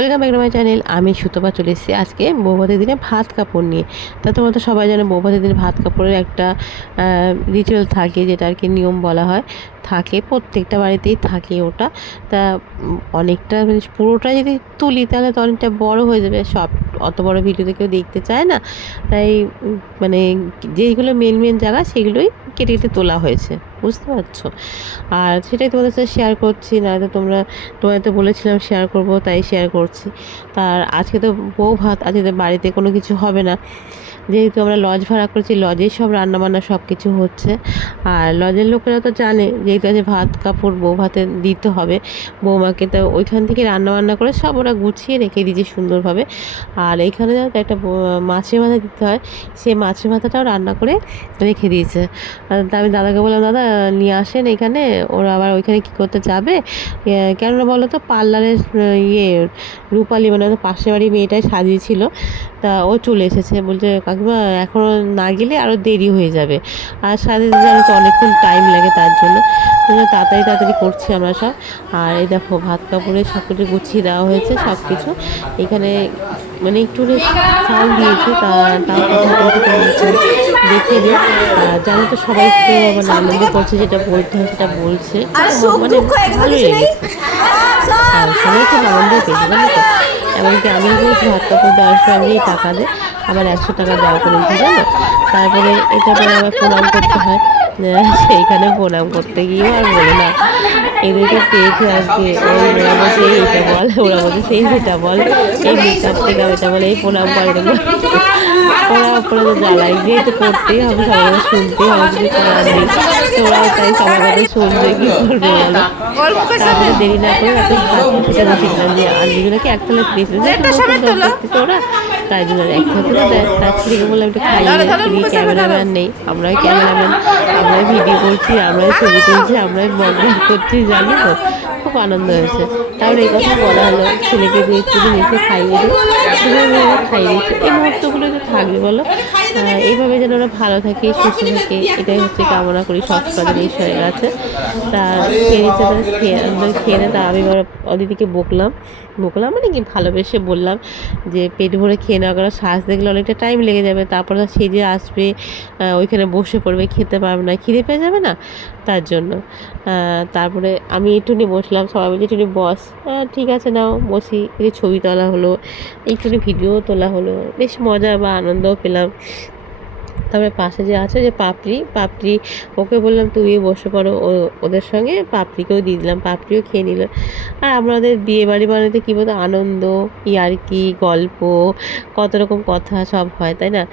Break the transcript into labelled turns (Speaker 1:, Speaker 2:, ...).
Speaker 1: Welcome back my channel আমি সুতপা চলে এসেছি আজকে বৌভাতের দিনে ভাত কাপড় নিয়ে। তা তোমার তো সবাই জানো বৌভাতের দিনে ভাত কাপড়ের একটা রিচুয়াল থাকে যেটা আর কি নিয়ম বলা হয়। থাকে, প্রত্যেকটা বাড়িতেই থাকে ওটা। তা অনেকটা মানে পুরোটা যদি তুলি তাহলে তো অনেকটা বড় হয়ে যাবে। সব অত বড় ভিডিওতে কেউ দেখতে চায় না। তাই মানে যেইগুলো মেন মেন জায়গা সেগুলোই কেটে কেটে তোলা হয়েছে। বুঝতে পারছ? আর সেটাই তোমাদের সাথে শেয়ার করছি, না তো তোমরা, তোমায় তো বলেছিলাম শেয়ার করব, তাই শেয়ার করছি। তার আজকে তো বউ ভাত আজকে তো বাড়িতে কোনো কিছু হবে না। যেহেতু আমরা লজ ভাড়া করছি লজেই সব রান্নাবান্না সব কিছু হচ্ছে। আর লজের লোকেরা তো জানে, যেহেতু আছে ভাত, কাপড়, বউ ভাতে দিতে হবে। বৌমাকে তো ওইখান থেকে রান্নাবান্না করে সব ওরা গুছিয়ে রেখে দিয়েছে সুন্দরভাবে। আর এইখানে একটা মাছের মাথা দিতে হয়। সেই মাছের মাথাটাও রান্না করে রেখে দিয়েছে। তা আমি দাদাকে বললাম, দাদা, নিয়ে আসেন এখানে। ওরা আবার ওইখানে কী করতে যাবে? কেননা বলো তো, পার্লারের ইয়ে রূপালি মানে পাশের বাড়ি মেয়েটাই সাজিয়েছিল। তা ও চলে এসেছে। বলছে, কাকিমা এখনও না গেলে আরও দেরি হয়ে যাবে। আর সাজাতে জানো তো অনেকক্ষণ টাইম লাগে তার জন্য। তাড়াতাড়ি তাড়াতাড়ি করছি আমরা সব। আর এই দেখো ভাত কাপড়ে সব কিছু গুছিয়ে দেওয়া হয়েছে সব কিছু এখানে মানে একটু সাউন্ড দিয়েছে তা তাও দেখে দিই আর জানো তো সবাই তো মানে আনন্দ করছে যেটা বলতে হয় সেটা বলছে। মানে ভালোই লেগেছে। আর সবাই খুব আনন্দ পেয়েছে জানো তো। এমনকি আমি বলছি ভাত কাপড় দেওয়ার এই টাকা দেয় আমার একশো টাকা দেওয়া করেছি জানো? তারপরে এটা পরে আমার প্রণাম করতে হয়। সেইখানে প্রণাম করতে গিয়েও আর বলে না। এদেরকে পেয়েছে আজকে ওই ওরা বলছে এই এটা বল ওরা বলছে সেই সেটা বল এই মেকআপ টেকআপ এটা বলে এই প্রণাম করে দেবো ওরা ওপরে তো জ্বালাই যেহেতু করতেই হবে সবার কথা শুনতেই হবে কিছু করার নেই। তো ওরাও তাই সবার কথা শুনবে কি করবে বলো? তারপরে দেরি না করে ভাত খেতে বসেছিলাম যে আর দুজনকে একতলা দিয়েছিল ওরা তাই জন্য একসাথে তো দেয় তার থেকে বললাম একটু খাই ক্যামেরাম্যান নেই। আমরাই ক্যামেরাম্যান আমরাই ভিডিও করছি আমরাই ছবি তুলছি আমরাই মগ্ন করছি জানি তো? খুব আনন্দ হয়েছে। তাহলে এই কথা বলা হলো, ছেলেকে দিয়ে একটু এসে খাইয়ে দিই। দুজন খাইয়ে দিচ্ছি এই মুহূর্তগুলো তো থাকবে বলো। এইভাবে যেন ওরা ভালো থাকে, সুস্থ থাকে, এটাই হচ্ছে কামনা করি সব কাজের ঈশ্বরের কাছে। তা খেয়ে নিচ্ছে খেয়ে খেয়ে নে। তা আমি এবার অদিতিকে বকলাম। বকলাম মানে কি? ভালোবেসে বললাম যে পেট ভরে খেয়ে নেওয়া করা শ্বাস দেখলে অনেকটা টাইম লেগে যাবে। তারপর তো সেজে আসবে ওইখানে বসে পড়বে, খেতে পারবে না, খিদে পেয়ে যাবে না? তার জন্য। তারপরে আমি একটুখানি বসলাম। সবাই বলছে একটু বস। আহ, ঠিক আছে নাও। বসি একটু ছবি তোলা হলো একটু ভিডিও তোলা হলো বেশ মজা বা আনন্দও পেলাম। তারপরে পাশে যে আছে যে পাপড়ি পাপড়ি ওকে বললাম তুমি বসে পড়ো ও- ওদের সঙ্গে। পাপড়িকেও দিয়ে দিলাম পাপড়িও খেয়ে নিল। আর আমাদের বিয়ে বাড়ি বানাতে কী বলতো আনন্দ ইয়ার্কি গল্প কত রকম কথা সব হয় তাই না?